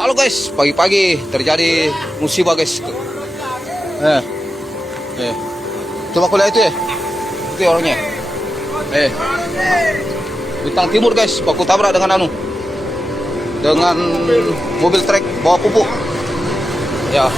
Halo guys, pagi-pagi terjadi musibah guys. Eh, coba kau lihat itu ya. Itu ya orangnya. Bintang Timur guys, baku tabrak dengan mobil trek bawa pupuk. Ya,